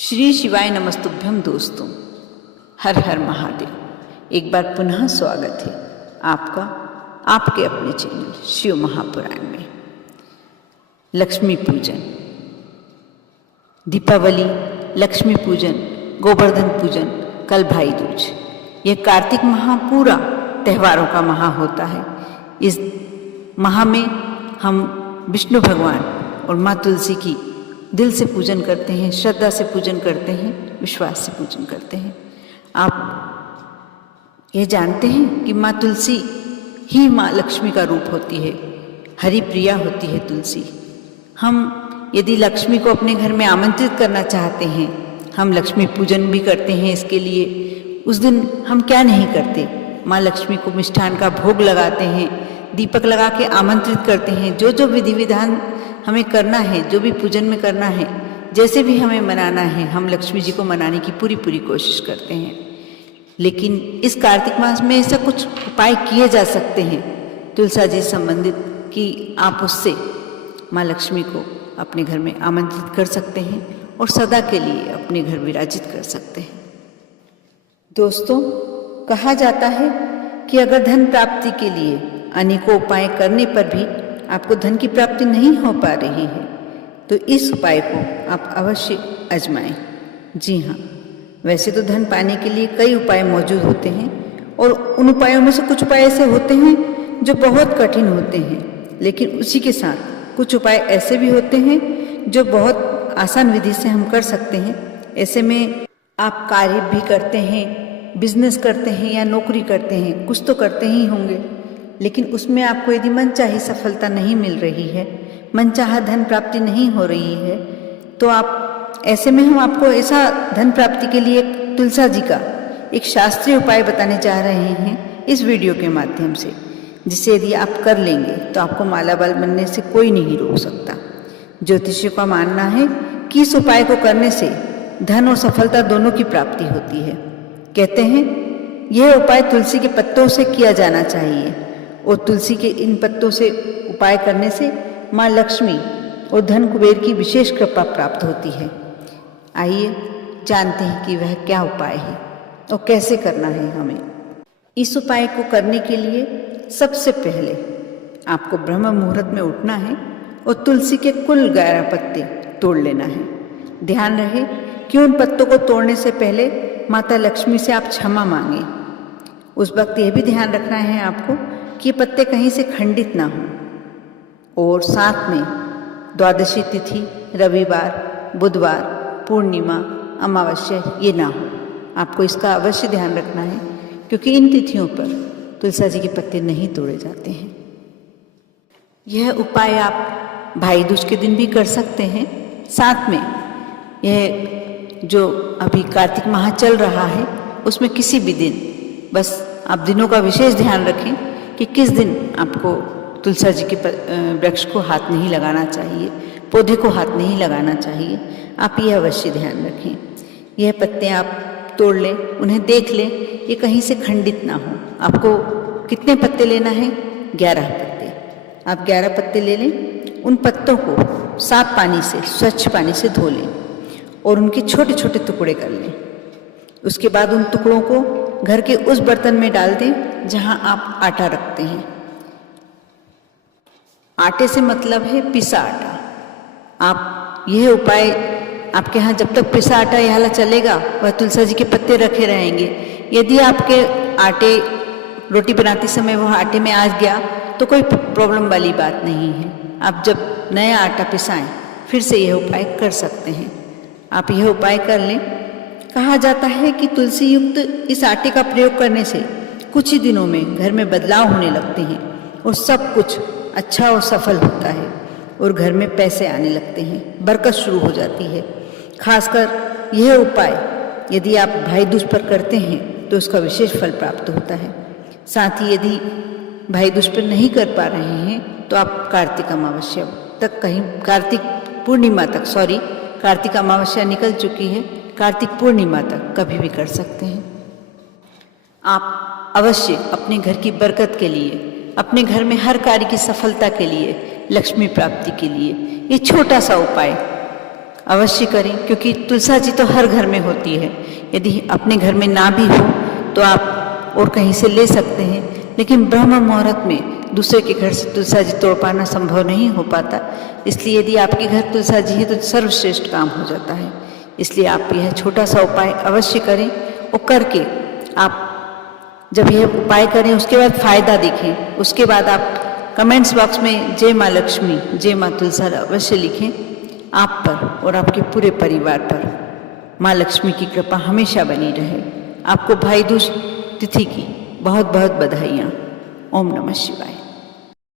श्री शिवाय नमस्तुभ्यम दोस्तों, हर हर महादेव। एक बार पुनः स्वागत है आपका आपके अपने चैनल शिव महापुराण में। लक्ष्मी पूजन, दीपावली, लक्ष्मी पूजन, गोवर्धन पूजन, कल भाई दूज। यह कार्तिक माह पूरा त्योहारों का माह होता है। इस माह में हम विष्णु भगवान और माँ तुलसी की दिल से पूजन करते हैं, श्रद्धा से पूजन करते हैं, विश्वास से पूजन करते हैं। आप यह जानते हैं कि माँ तुलसी ही माँ लक्ष्मी का रूप होती है, हरि प्रिया होती है तुलसी। हम यदि लक्ष्मी को अपने घर में आमंत्रित करना चाहते हैं, हम लक्ष्मी पूजन भी करते हैं। इसके लिए उस दिन हम क्या नहीं करते, माँ लक्ष्मी को मिष्ठान का भोग लगाते हैं, दीपक लगा के आमंत्रित करते हैं। जो जो विधि विधान हमें करना है, जो भी पूजन में करना है, जैसे भी हमें मनाना है, हम लक्ष्मी जी को मनाने की पूरी कोशिश करते हैं। लेकिन इस कार्तिक मास में ऐसा कुछ उपाय किए जा सकते हैं तुलसा जी संबंधित कि आप उससे माँ लक्ष्मी को अपने घर में आमंत्रित कर सकते हैं और सदा के लिए अपने घर विराजित कर सकते हैं। दोस्तों, कहा जाता है कि अगर धन प्राप्ति के लिए अनेकों उपाय करने पर भी आपको धन की प्राप्ति नहीं हो पा रही है, तो इस उपाय को आप अवश्य आजमाएं। जी हाँ, वैसे तो धन पाने के लिए कई उपाय मौजूद होते हैं और उन उपायों में से कुछ उपाय ऐसे होते हैं जो बहुत कठिन होते हैं, लेकिन उसी के साथ कुछ उपाय ऐसे भी होते हैं जो बहुत आसान विधि से हम कर सकते हैं। ऐसे में आप कार्य भी करते हैं, बिजनेस करते हैं या नौकरी करते हैं, कुछ तो करते ही होंगे, लेकिन उसमें आपको यदि मनचाही सफलता नहीं मिल रही है, मनचाहा धन प्राप्ति नहीं हो रही है, तो आप ऐसे में हम आपको ऐसा धन प्राप्ति के लिए तुलसा जी का एक शास्त्रीय उपाय बताने जा रहे हैं इस वीडियो के माध्यम से, जिसे यदि आप कर लेंगे तो आपको मालामाल बनने से कोई नहीं रोक सकता। ज्योतिषियों का मानना है कि इस उपाय को करने से धन और सफलता दोनों की प्राप्ति होती है। कहते हैं यह उपाय तुलसी के पत्तों से किया जाना चाहिए और तुलसी के इन पत्तों से उपाय करने से माँ लक्ष्मी और धन कुबेर की विशेष कृपा प्राप्त होती है। आइए जानते हैं कि वह क्या उपाय है और कैसे करना है हमें। इस उपाय को करने के लिए सबसे पहले आपको ब्रह्म मुहूर्त में उठना है और तुलसी के कुल 11 पत्ते तोड़ लेना है। ध्यान रहे कि उन पत्तों को तोड़ने से पहले माता लक्ष्मी से आप क्षमा मांगें। उस वक्त यह भी ध्यान रखना है आपको कि ये पत्ते कहीं से खंडित ना हों, और साथ में द्वादशी तिथि, रविवार, बुधवार, पूर्णिमा, अमावस्या ये ना हो। आपको इसका अवश्य ध्यान रखना है, क्योंकि इन तिथियों पर तुलसा जी के पत्ते नहीं तोड़े जाते हैं। यह उपाय आप भाई दूज के दिन भी कर सकते हैं। साथ में यह जो अभी कार्तिक माह चल रहा है उसमें किसी भी दिन, बस आप दिनों का विशेष ध्यान रखें कि किस दिन आपको तुलसा जी के वृक्ष को हाथ नहीं लगाना चाहिए, पौधे को हाथ नहीं लगाना चाहिए। आप ये अवश्य ध्यान रखें। यह पत्ते आप तोड़ लें, उन्हें देख लें, ये कहीं से खंडित ना हो। आपको कितने पत्ते लेना है? 11 पत्ते। आप 11 पत्ते ले लें। उन पत्तों को साफ पानी से, स्वच्छ पानी से धो लें और उनके छोटे छोटे टुकड़े कर लें। उसके बाद उन टुकड़ों को घर के उस बर्तन में डाल दें जहां आप आटा रखते हैं। आटे से मतलब है पिसा आटा। आप यह उपाय आपके यहाँ जब तक पिसा आटा यह वाला चलेगा, वह तुलसा जी के पत्ते रखे रहेंगे। यदि आपके आटे रोटी बनाते समय वह आटे में आ गया तो कोई प्रॉब्लम वाली बात नहीं है। आप जब नया आटा पिसाएं फिर से यह उपाय कर सकते हैं। आप यह उपाय कर लें। कहा जाता है कि तुलसी युक्त इस आटे का प्रयोग करने से कुछ ही दिनों में घर में बदलाव होने लगते हैं और सब कुछ अच्छा और सफल होता है और घर में पैसे आने लगते हैं, बरकत शुरू हो जाती है। खासकर यह उपाय यदि आप भाई दूज पर करते हैं तो उसका विशेष फल प्राप्त होता है। साथ ही यदि भाई दूज पर नहीं कर पा रहे हैं तो आप कार्तिक अमावस्या तक, कहीं कार्तिक पूर्णिमा तक, कार्तिक अमावस्या निकल चुकी है, कार्तिक पूर्णिमा तक कभी भी कर सकते हैं। आप अवश्य अपने घर की बरकत के लिए, अपने घर में हर कार्य की सफलता के लिए, लक्ष्मी प्राप्ति के लिए ये छोटा सा उपाय अवश्य करें, क्योंकि तुलसा जी तो हर घर में होती है। यदि अपने घर में ना भी हो तो आप और कहीं से ले सकते हैं, लेकिन ब्रह्म मुहूर्त में दूसरे के घर से तुलसा जी तोड़ पाना संभव नहीं हो पाता। इसलिए यदि आपके घर तुलसा जी है तो सर्वश्रेष्ठ काम हो जाता है। इसलिए आप यह छोटा सा उपाय अवश्य करें, और करके आप जब यह उपाय करें उसके बाद फायदा देखें। उसके बाद आप कमेंट्स बॉक्स में जय माँ लक्ष्मी, जय माँ तुलसा अवश्य लिखें। आप पर और आपके पूरे परिवार पर माँ लक्ष्मी की कृपा हमेशा बनी रहे। आपको भाई दूज तिथि की बहुत बहुत बधाइयाँ। ओम नमः शिवाय।